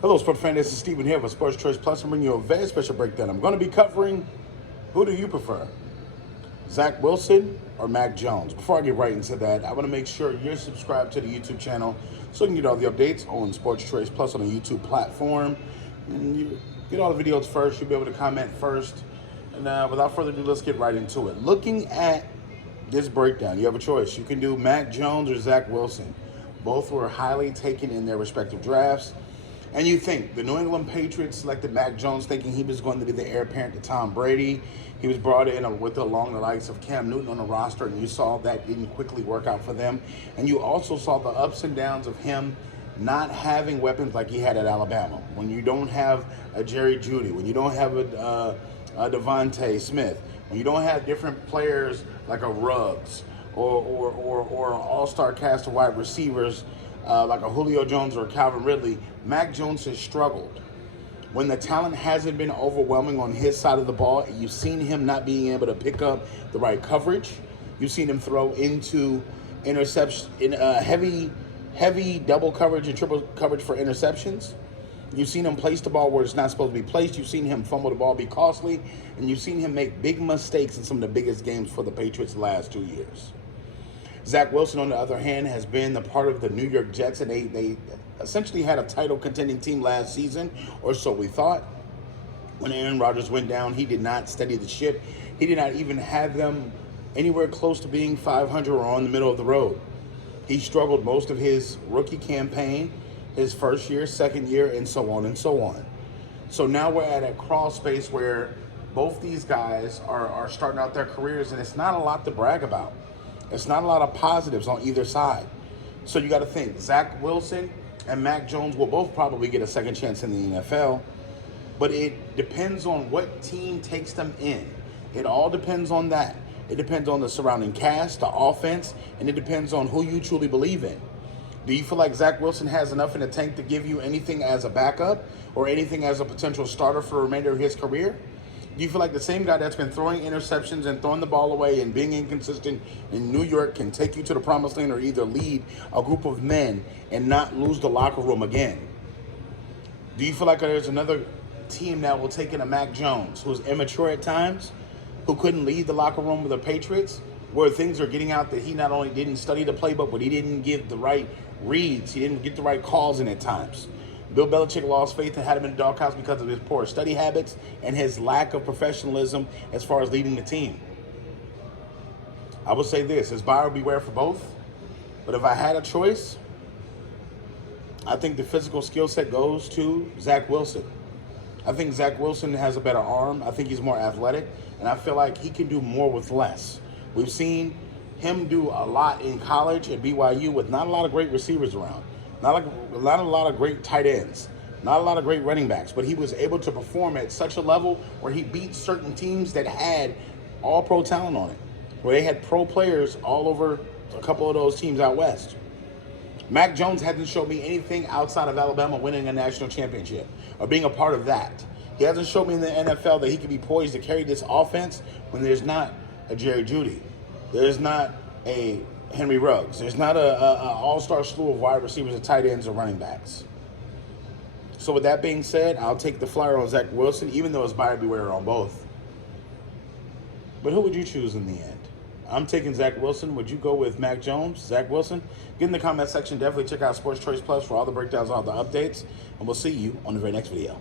Hello, sports fan. This is Steven here for Sports Choice Plus. I'm bringing you a very special breakdown. I'm going to be covering who do you prefer, Zach Wilson or Mac Jones. Before I get right into that, I want to make sure you're subscribed to the YouTube channel so you can get all the updates on Sports Choice Plus on the YouTube platform. And you get all the videos first. You'll be able to comment first. And without further ado, let's get right into it. Looking at this breakdown, you have a choice. You can do Mac Jones or Zach Wilson. Both were highly taken in their respective drafts. And you think the New England Patriots selected Mac Jones thinking he was going to be the heir apparent to Tom Brady. He was brought in along the likes of Cam Newton on the roster, and you saw that didn't quickly work out for them. And you also saw the ups and downs of him not having weapons like he had at Alabama. When you don't have a Jerry Jeudy, when you don't have a Devontae Smith, when you don't have different players like a Ruggs or an all-star cast of wide receivers like a Julio Jones or Calvin Ridley, Mac Jones has struggled. When the talent hasn't been overwhelming on his side of the ball, you've seen him not being able to pick up the right coverage. You've seen him throw into interception in heavy double coverage and triple coverage for interceptions. You've seen him place the ball where it's not supposed to be placed. You've seen him fumble the ball, be costly, and you've seen him make big mistakes in some of the biggest games for the Patriots the last 2 years. Zach Wilson, on the other hand, has been a part of the New York Jets, and they essentially had a title contending team last season, or so we thought. When Aaron Rodgers went down, he did not steady the ship. He did not even have them anywhere close to being 500 or on the middle of the road. He struggled most of his rookie campaign, his first year, second year, and so on and so on. So now we're at a crawl space where both these guys are starting out their careers, and it's not a lot to brag about. It's not a lot of positives on either side. So you got to think, Zach Wilson and Mac Jones will both probably get a second chance in the NFL, but it depends on what team takes them in. It all depends on that. It depends on the surrounding cast, the offense, and it depends on who you truly believe in. Do you feel like Zach Wilson has enough in the tank to give you anything as a backup or anything as a potential starter for the remainder of his career? Do you feel like the same guy that's been throwing interceptions and throwing the ball away and being inconsistent in New York can take you to the promised land or either lead a group of men and not lose the locker room again? Do you feel like there's another team that will take in a Mac Jones who's immature at times, who couldn't lead the locker room with the Patriots, where things are getting out that he not only didn't study the playbook, but he didn't give the right reads, he didn't get the right calls in at times? Bill Belichick lost faith and had him in the doghouse because of his poor study habits and his lack of professionalism as far as leading the team. I would say this, is buyer beware for both. But if I had a choice, I think the physical skill set goes to Zach Wilson. I think Zach Wilson has a better arm. I think he's more athletic. And I feel like he can do more with less. We've seen him do a lot in college at BYU with not a lot of great receivers around. Not a lot of great tight ends, not a lot of great running backs, but he was able to perform at such a level where he beat certain teams that had all pro talent on it, where they had pro players all over a couple of those teams out west. Mac Jones hasn't shown me anything outside of Alabama winning a national championship or being a part of that. He hasn't shown me in the NFL that he can be poised to carry this offense when there's not a Jerry Jeudy. There's not a Henry Ruggs. There's not an all-star slew of wide receivers and tight ends or running backs. So with that being said, I'll take the flyer on Zach Wilson, even though it's buyer beware on both. But who would you choose in the end? I'm taking Zach Wilson. Would you go with Mac Jones, Zach Wilson? Get in the comment section. Definitely check out Sports Choice Plus for all the breakdowns, all the updates. And we'll see you on the very next video.